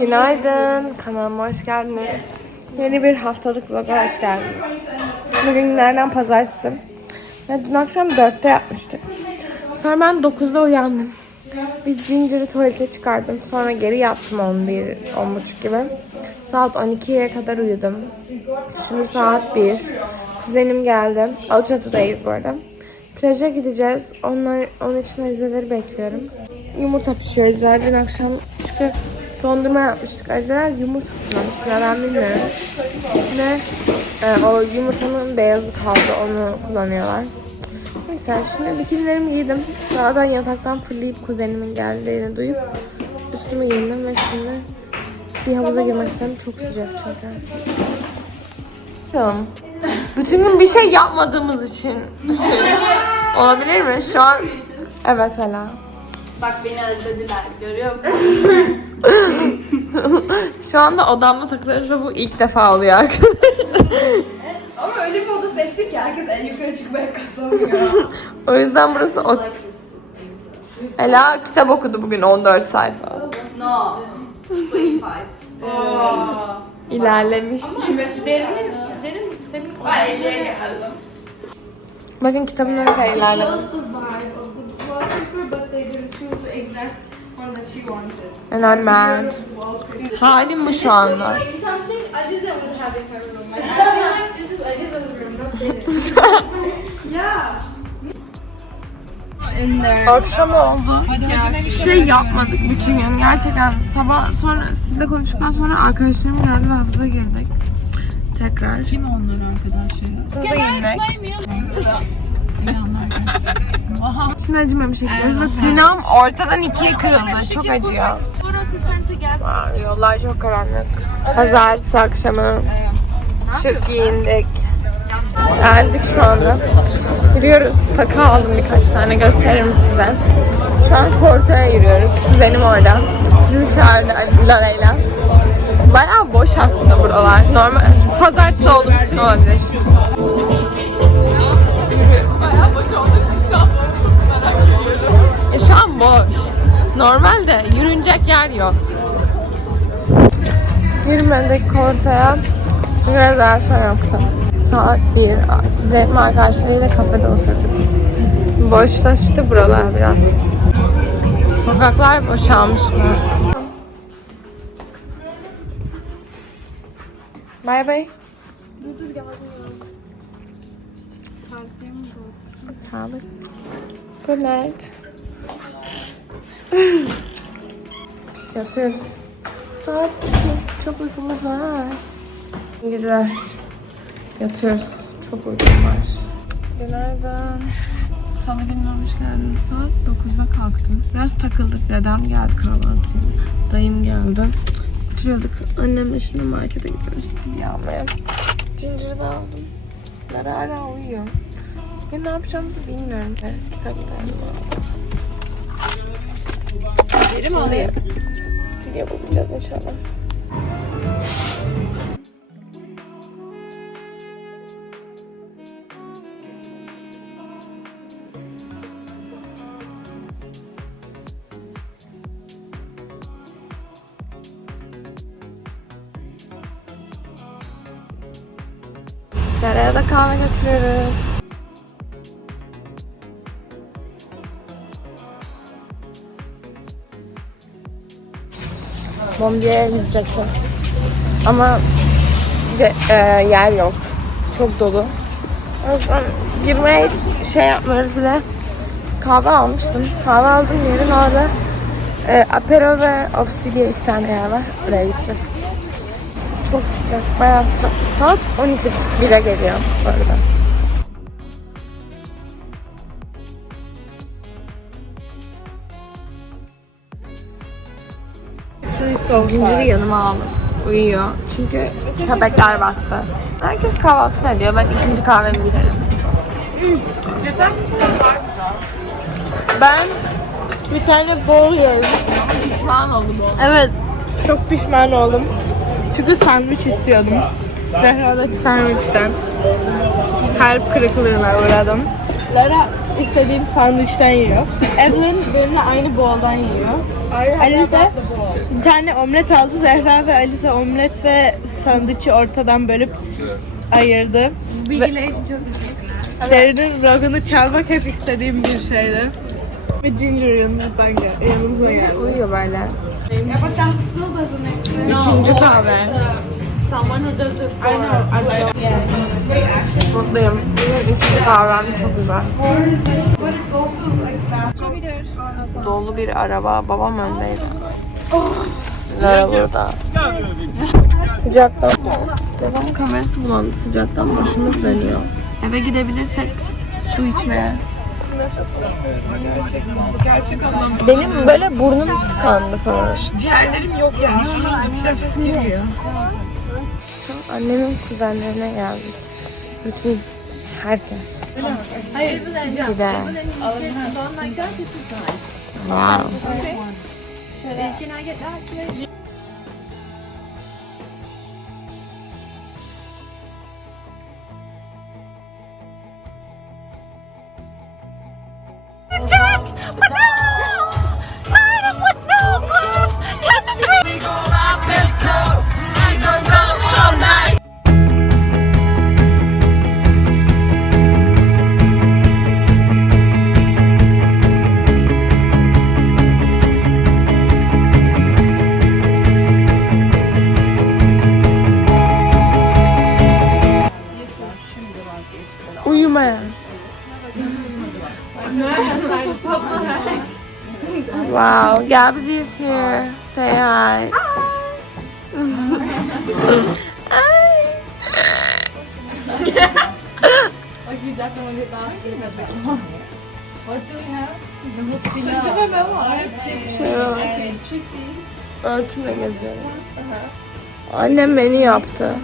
Günaydın. Kanalıma hoş geldiniz. Yeni bir haftalık vloga hoş geldiniz. Bugün günlerden pazartesi. Ve dün akşam 4'te yapmıştık. Sonra ben 9'da uyandım. Bir Ginger'ı tuvalete çıkardım. Sonra geri yattım 11, 10.30 gibi. Saat 12'ye kadar uyudum. Şimdi saat 1. Kuzenim geldi. Alçatı'dayız bu arada. Plaja gideceğiz. Onlar, onun için Azize'leri bekliyorum. Yumurta pişiyor Azize'ler. Dün akşam çünkü dondurma yapmıştık. Azize'ler yumurta kullanmış. Neden bilmiyorum. Ve e, o yumurtanın beyazı kaldı. Onu kullanıyorlar. Neyse şimdi bikinilerimi giydim. Dağdan yataktan fırlayıp kuzenimin geldiğini duyup üstümü giyindim ve şimdi bir havuza girmek istiyorum. Çok sıcak çünkü. Tamam. Bütün gün bir şey yapmadığımız için. Olabilir mi? Şu an Evet Ela. Bak beni özlediler, görüyor musun? Şu anda odamda takılıyoruz ve bu ilk defa oluyor arkadaşlar. Ama öyle bir oda seçtik ki herkes en yukarı çıkmaya kasamıyor. O yüzden burası o... Ela kitap okudu bugün 14 sayfa. No. 25. İlerlemiş. Derin, derin senin Ben 50'ye geldim. Bakın kitabın ne kadar ilerledim. And I'm mad. Halim bu şu anda. Akşam oldu. Şey yapmadık bütün gün. Gerçekten sabah sonra sizle konuştuktan sonra arkadaşlarım geldi ve havuza girdik. Tekrar. Kim onların arkadaşları? Havuza girdik. Şimdi acı memişe gidiyoruz ve tırnağım ortadan ikiye kırıldı. Çok acıyor. Aa, Yollar çok karanlık. Pazartesi akşamı. Şık giyindik. Geldik şu anda. Yürüyoruz. Takı aldım birkaç tane. Gösteririm size. Şu an Porto'ya yürüyoruz. Kuzenim orada. Bizi çağırdı Lara'yla. Bayağı boş aslında buralar. Normal pazartesi olduğu için olabilir. E, şu an boş. Normalde yürünecek yer yok. Yürümedik ortaya. Biraz erken yaptım. Saat 1. Kuzenim arkadaşlarıyla kafede oturduk. Boşlaştı buralar biraz. Sokaklar boşalmış mı? Bay bay. Dur dur geldim Sağlık. Good night. Yatıyoruz. Saat 2. Çok uykumuz var. İyi geceler. Yatıyoruz. Çok uykum var. Günaydın. Salı gününe hoş geldiniz. Saat 9'da kalktım. Biraz takıldık. Dedem geldi kahvaltıya. Dayım geldi. Oturuyorduk. Annemle şimdi markete gidiyoruz. Stevie almaya. Ginger'ı da aldım. Lara hala uyuyor. Ben ne yapacağımızı bilmiyorum. Kitaplarımı aldım. Geri mi alayım? Video bulacağız inşallah. Dereye da kahve götürüyoruz. Bombiye gidecektim. Ama de, e, yer yok. Çok dolu. O yüzden girmeye hiç şey yapmıyoruz bile. Kahve almıştım. Kahve aldım yerin orada. E, Apero ve Ofsi diye iki tane yer var. Oraya gideceğiz. Çok sıcak. Bayağı sıcak. Saat 12.30 bile geliyor bu arada. Zinciri yanıma aldım. Uyuyor. Çünkü köpekler bastı. Herkes kahvaltısını ediyor. Ben ikinci kahvemi giderim. Ben bir tane bol yedim. Pişman oldum o. Evet. Çok pişman oldum. Çünkü sandviç istiyordum. Zehra'daki sandviçten kalp kırıklığına uğradım. Lara istediğim sandviçten yiyor. Evelyn benimle aynı boldan yiyor. Alice bir tane omlet aldı. Zehra ve Alice omlet ve sandviçi ortadan bölüp ayırdı. Bilgiler için çok teşekkürler. Derinin vlogunu çalmak hep istediğim bir şeydi. Ve Ginger yanımızdan gel yanımıza geldi. Uyuyor böyle. Üçüncü kahve. Mutluyum. Benim üçüncü kahvem çok güzel. Dolu bir araba. Babam öndeydi. Lara burada. Sıcaktan. Babamın kamerası bulandı sıcaktan. Başımız dönüyor. Eve gidebilirsek su içmeye. Gerçek anlamda. Benim böyle burnum tıkandı falan. Ciğerlerim yok yani. Nefes girmiyor. Annemin kuzenlerine geldik. Bütün herkes. Bir de. Wow. Did you not get back to? Jack! Wow, Gabby is here. Say hi. hi. Şey var. Örtümle geziyorum. Annem menü yaptı.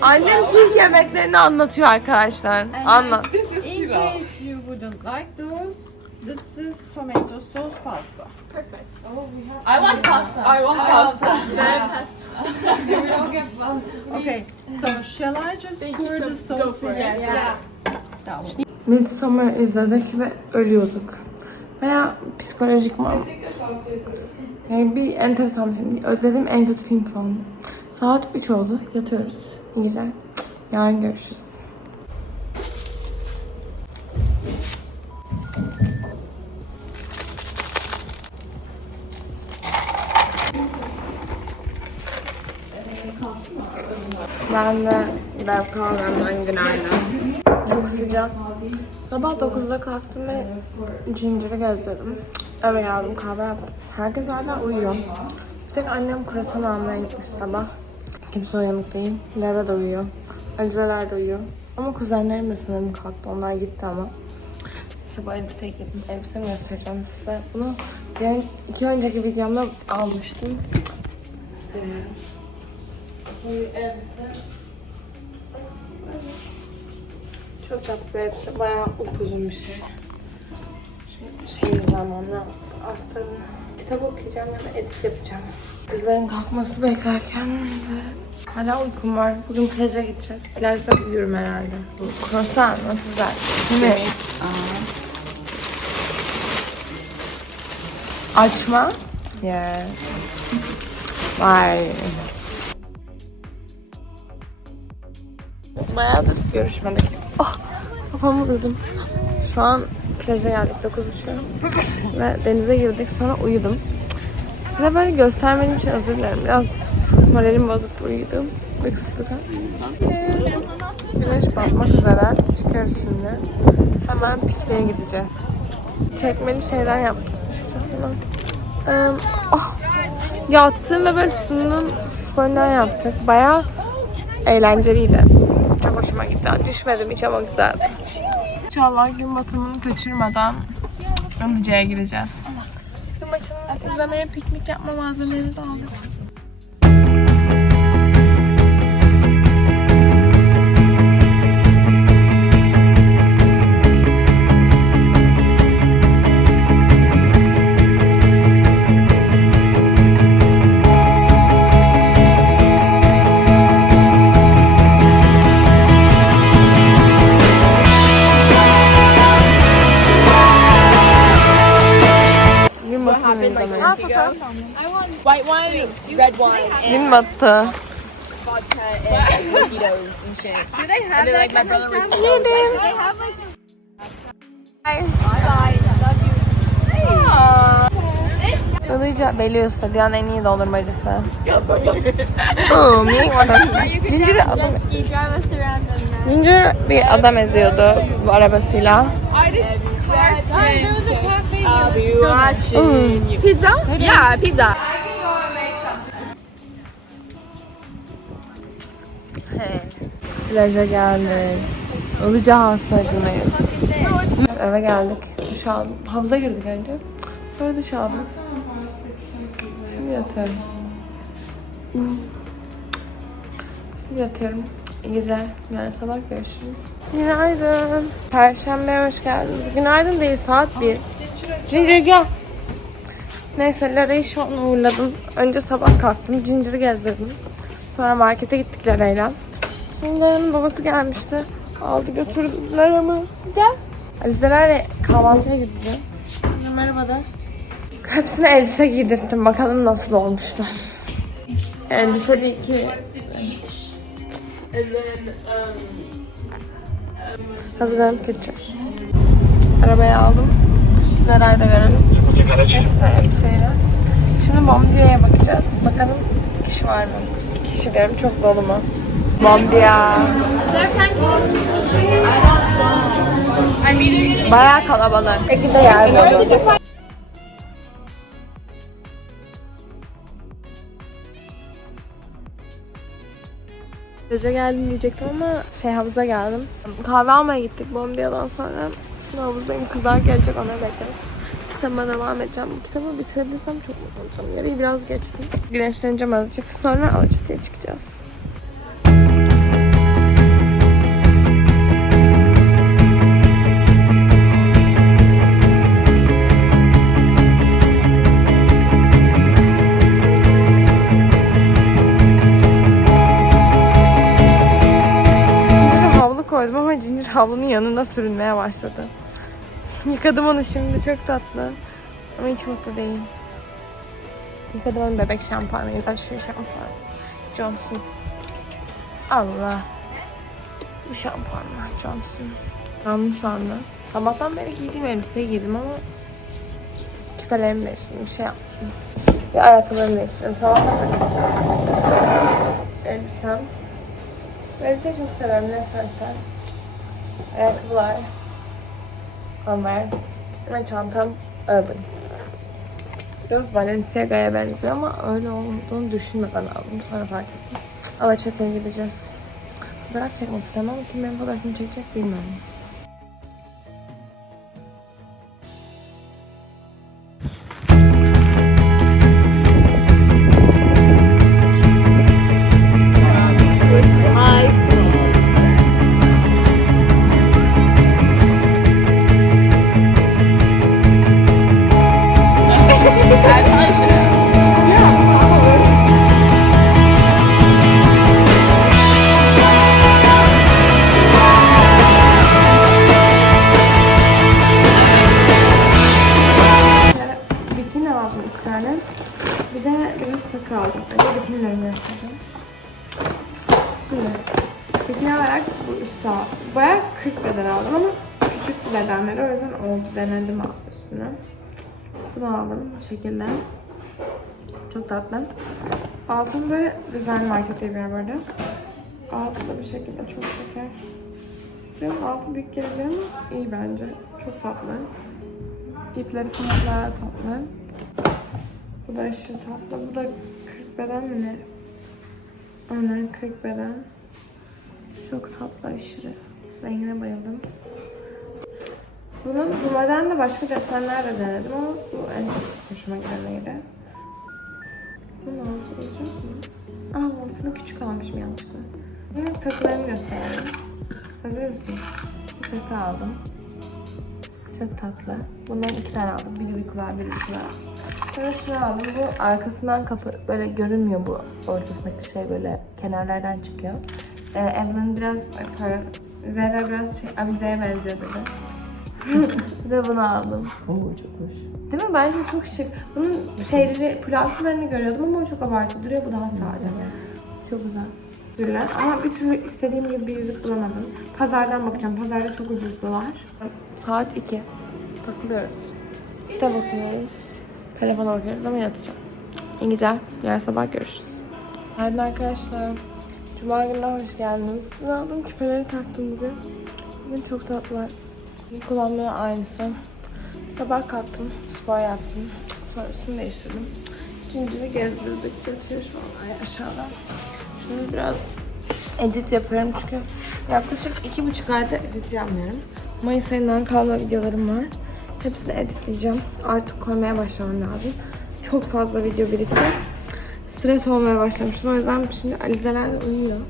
Annem Türk yemeklerini anlatıyor arkadaşlar. Anlat. This is In case you wouldn't like those, this is tomato sauce pasta. Perfect. Oh, we have. I want pasta. I want pasta. we don't get pasta. Okay, so shall I just pour the sauce in? Yeah, yeah. That one. Midsommar izledik ve ölüyorduk. Veya psikolojik mi? Yani bir enteresan film. Özledim en kötü film falan. Saat 3 oldu. Yatıyoruz. İyi geceler. Yarın görüşürüz. Ben de dev kahvemden günaydın. Çok sıcak. Sabah 9'da kalktım ve Ginger'ı gözledim. Eve geldim kahve yaptım. Herkes hala uyuyor. Bir tek annem kurasan almaya gitmiş sabah. Kimse uyanık değil. Lara da uyuyor. Acılar da uyuyor. Ama kuzenlerim de sanırım kalktı. Onlar gitti ama. Bu elbiseyi giydim. Elbisemi göstereceğim size. Bunu ön- iki önceki videomda almıştım. Gösteriyorum. Bu elbise çok tatlı bir elbise. Bayağı upuzun bir şey. Şimdi şey zamanla aslında kitap okuyacağım ya da edit yapacağım. Kızların kalkması beklerken ve hala uykum var. Bugün plaja gideceğiz. Plajda uyuyorum herhalde. Croissant nasıl güzel. Değil mi? Açma. Yes. Vay. Bayağıdır görüşmedik. Oh, kafamı vurdum. Şu an plaja geldik 9.30 ve denize girdik sonra uyudum. Size böyle göstermediğim için özür dilerim. Biraz moralim bozuktu uyudum. Uykusuzluktan. Güneş batmak üzere. Çıkıyoruz şimdi. Hemen pikniğe gideceğiz. Çekmeli şeyler yaptık. Ee, oh, yattım ve böyle sunum sporundan yaptık. Bayağı eğlenceliydi. Çok hoşuma gitti. Düşmedim hiç ama güzeldi. İnşallah gün batımını kaçırmadan Ilıca'ya gireceğiz. Gün batımını izlemeye piknik yapma malzemelerimizi aldık. Love you Ilıca Beli Usta dünyanın en iyi dondurmacısı. Oo, minik adam. Zincir adam. Zincir bir adam eziyordu bu arabasıyla. Pizza? Yeah, pizza. Plaja geldik. Ilıca Halk Plajı'ndayız. Eve geldik. Duş aldım. Havuza girdik önce. Sonra duş aldım. Şimdi yatıyorum. Şimdi yatıyorum. İyi geceler. Yarın sabah görüşürüz. Günaydın. Perşembe hoş geldiniz. Günaydın değil saat 1. Cincir gel. Neyse Lara'yı şu an uğurladım. Önce sabah kalktım. Cincir'i gezdirdim. Sonra markete gittik Lara'yla. Sonra Lara'nın babası gelmişti. Aldı götürdü Lara'mı. Gel. Alizelerle kahvaltıya gideceğiz. Merhaba da. Hepsine elbise giydirttim. Bakalım nasıl olmuşlar. Elbiseli iki. Hazırlanıp gideceğiz. Arabayı aldım. Zaray'da görelim. Hepsine elbiseyle. Şimdi Bomdia'ya bakacağız. Bakalım kişi var mı? Kişi derim çok dolu mu? Bomdia. Bayağı kalabalık. Peki de yer. Gece geldim diyecektim ama şey havuza geldim. Kahve almaya gittik Bomdia'dan sonra. Şimdi havuzdayım. Kızlar gelecek ona bekliyorum. Kitaba devam edeceğim. Bu kitabı bitirebilirsem çok mutlu olacağım. Yarıyı biraz geçtim. Güneşleneceğim azıcık. Sonra Alaçatı'ya çıkacağız. Havlunun yanında sürünmeye başladı. Yıkadım onu şimdi çok tatlı. Ama hiç mutlu değil. Yıkadım onu bebek şampuanıyla. Şu şampuan. Johnson. Allah. Bu şampuanlar Johnson. Aldım şu anda. Sabahtan beri giydiğim elbiseyi giydim ama küpelerimi değiştirdim. Şey yaptım. Bir ayakkabılarımı değiştirdim. Sabahtan beri. Elbisem. Elbiseyi çok severim. Ne zaten. Ayakkabılar. Converse. Ve çantam Urban. Biraz Balenciaga'ya benziyor ama öyle olduğunu düşünmeden aldım. Sonra fark ettim. Alaçatı'ya gideceğiz. Fotoğraf çekmek istemem kim benim fotoğrafımı çekecek bilmiyorum. Design market diye bir yer böyle. Altı da bir şekilde çok şeker. Biraz altı büyük gelebilir ama iyi bence. Çok tatlı. İpleri falan tatlı. Bu da aşırı tatlı. Bu da 40 beden mi ne? Aynen 40 beden. Çok tatlı aşırı. Rengine bayıldım. Bunun bu modelde başka desenler de denedim ama bu en çok hoşuma olacak mı? Aa altını küçük almışım yanlışlıkla. Bunun takılarını göstereyim. Hazır mısınız? Bu seti aldım. Çok tatlı. Bundan iki tane aldım. Biri bir kulağa, biri bir kulağa. Sonra şunu aldım. Bu arkasından kapı böyle görünmüyor bu ortasındaki şey böyle kenarlardan çıkıyor. Ee, Evelyn biraz para, Zehra biraz şey, avizeye benziyor dedi. bir de bunu aldım. Oo çok hoş. Değil mi? Bence çok şık. Bunun şeyleri, pırlantalarını görüyordum ama o çok abartı duruyor. Bu daha sade. Çok güzel. Güller. Ama bir türlü istediğim gibi bir yüzük bulamadım. Pazardan bakacağım. Pazarda çok ucuzdular. Saat 2. Takılıyoruz. Kitap okuyoruz. Telefona bakıyoruz ama yatacağım. İyi geceler. Yarın sabah görüşürüz. Günaydın arkadaşlar. Cuma gününe hoş geldiniz. Size aldığım küpeleri taktım bugün. Bugün çok tatlılar. Kullanmaya aynısı. Sabah kalktım, spor yaptım. Sonra üstümü değiştirdim. Cinciri gezdirdik, yatıyor şu an aşağıda. Şimdi biraz edit yapıyorum çünkü yaklaşık iki buçuk ayda edit yapmıyorum. Mayıs ayından kalma videolarım var. Hepsini editleyeceğim. Artık koymaya başlamam lazım. Çok fazla video birikti. Stres olmaya başlamıştım. O yüzden şimdi Alizeler uyuyor.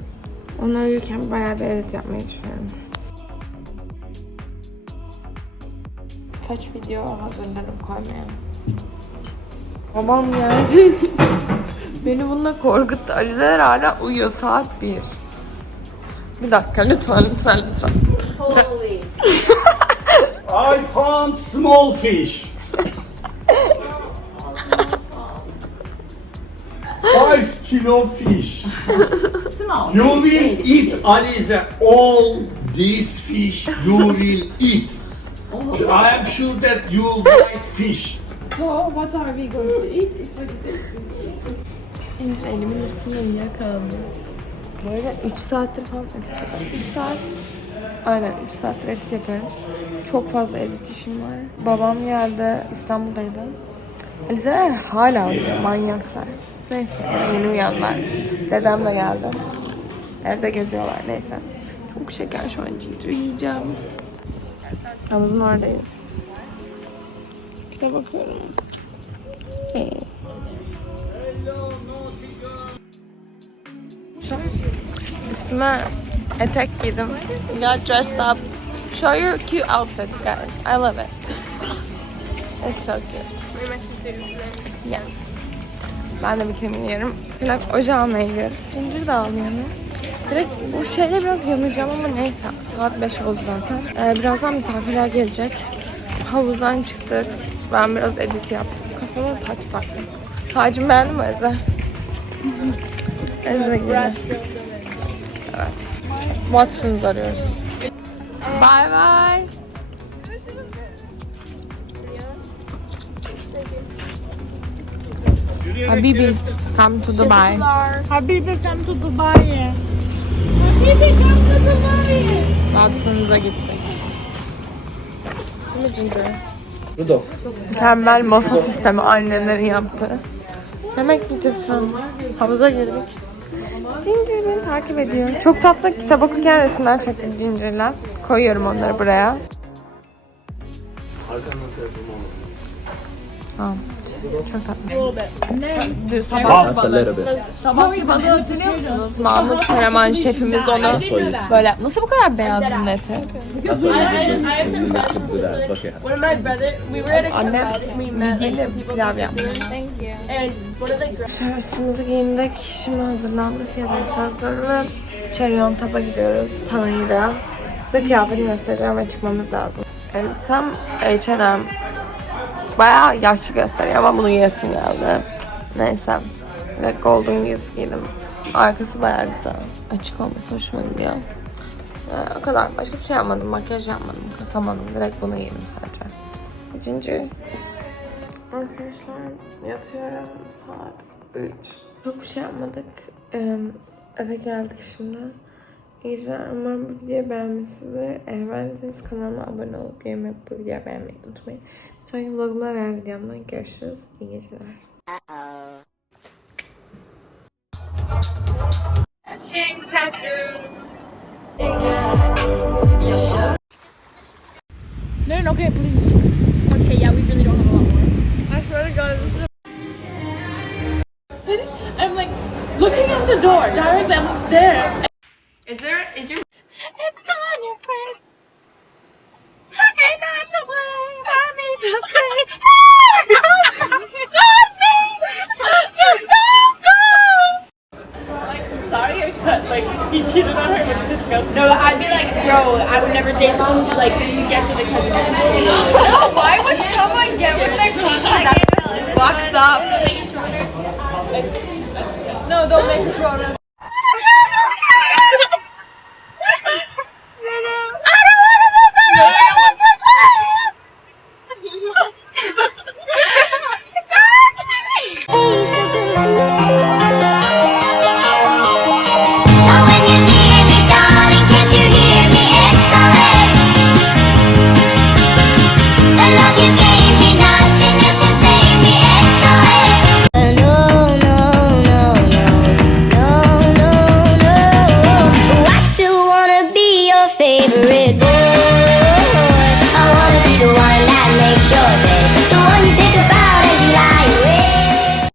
Onlar uyurken bayağı bir edit yapmayı düşünüyorum. Kaç video hazırlarım koymaya. Babam geldi. Beni bununla korkuttu. Alizeler hala uyuyor. Saat 1. Bir dakika lütfen lütfen lütfen. I found small fish. Five kilo fish. Small. You will eat, Alize, all these fish you will eat. I am sure that you like fish. So what are we going to eat? It's like this. Şimdi elimin üstünde uyuyakaldım. Böyle 3 saattir falan edit yapıyorum. 3 saat. Aynen 3 saattir edit yapıyorum. Çok fazla edit işim var. Babam geldi, İstanbul'daydı. Alizeler hala manyaklar. Neyse, yine yeni uyanlar. Dedem de geldi. Evde geziyorlar, neyse. Çok şeker şu an cincir yiyeceğim. Havuzun oradayız. Kitap bakıyorum. Hey. An üstüme etek giydim. Got dressed up. Show your cute outfits guys. I love it. It's so cute. Yes. Ben de bikini giyiyorum. Biraz oje almaya gidiyoruz. Ginger de mu? Direkt bu şeyle biraz yanacağım ama neyse. Saat 5 oldu zaten. Ee, birazdan misafirler gelecek. Havuzdan çıktık. Ben biraz edit yaptım. Kafama taç taktım. Tacımı beğendin mi Eze? Eze gibi. Evet. Watson's arıyoruz. Bye bye. Habibi, come to Dubai. Habibi come to Dubai. Watson's'a gittik. Ginger? Mükemmel masa sistemi annelerin yaptığı. Yemek yiyeceğiz şu an. Havuza girdik. Ginger beni takip ediyor. Çok tatlı kitap okurken resimler çektik Ginger'la. Koyuyorum onları buraya. Tamam. Çok tatlı. Sabah Just a little bit. Balığı? Mahmut Karaman şefimiz onu böyle nasıl bu kadar beyaz bunun eti? That's what we did when a Annem people pilav yapmış. Switzerland, and giyindik. Şimdi hazırlandık. Yemek hazır ve Çeryon Tap'a gidiyoruz. Panayır'a. Size kıyafetimi göstereceğim ve çıkmamız lazım. Elbisem H&M. Bayağı yaşlı gösteriyor ama bunu giyesim geldi. Neyse. De golden yüz giydim. Arkası bayağı güzel. Açık olması hoşuma gidiyor. Ee, o kadar. Başka bir şey yapmadım. Makyaj yapmadım. Kasamadım. Direkt bunu giydim sadece. Üçüncü. Arkadaşlar yatıyorum saat 3. Çok bir şey yapmadık. Ee, eve geldik şimdi. İyi geceler. Umarım bu videoyu beğenmişsinizdir. Eğer beğendiyseniz kanalıma abone olup yorum yapıp bu videoyu beğenmeyi unutmayın. Sonraki vlogumda veya videomda görüşürüz. İyi geceler. Okay, yeah, we really don't have a lot more. I swear to God, this is sitting. I'm like looking at the door directly. I'm just there. Is there, is your It's on your face. To say. On me. Just don't go. Sorry, I cut. Like he cheated on her with disgusting. No, I'd be like, yo, I would never date someone who like get to the cousin. Why would someone get with their clothes? That's fucked up. No, don't make it shorter.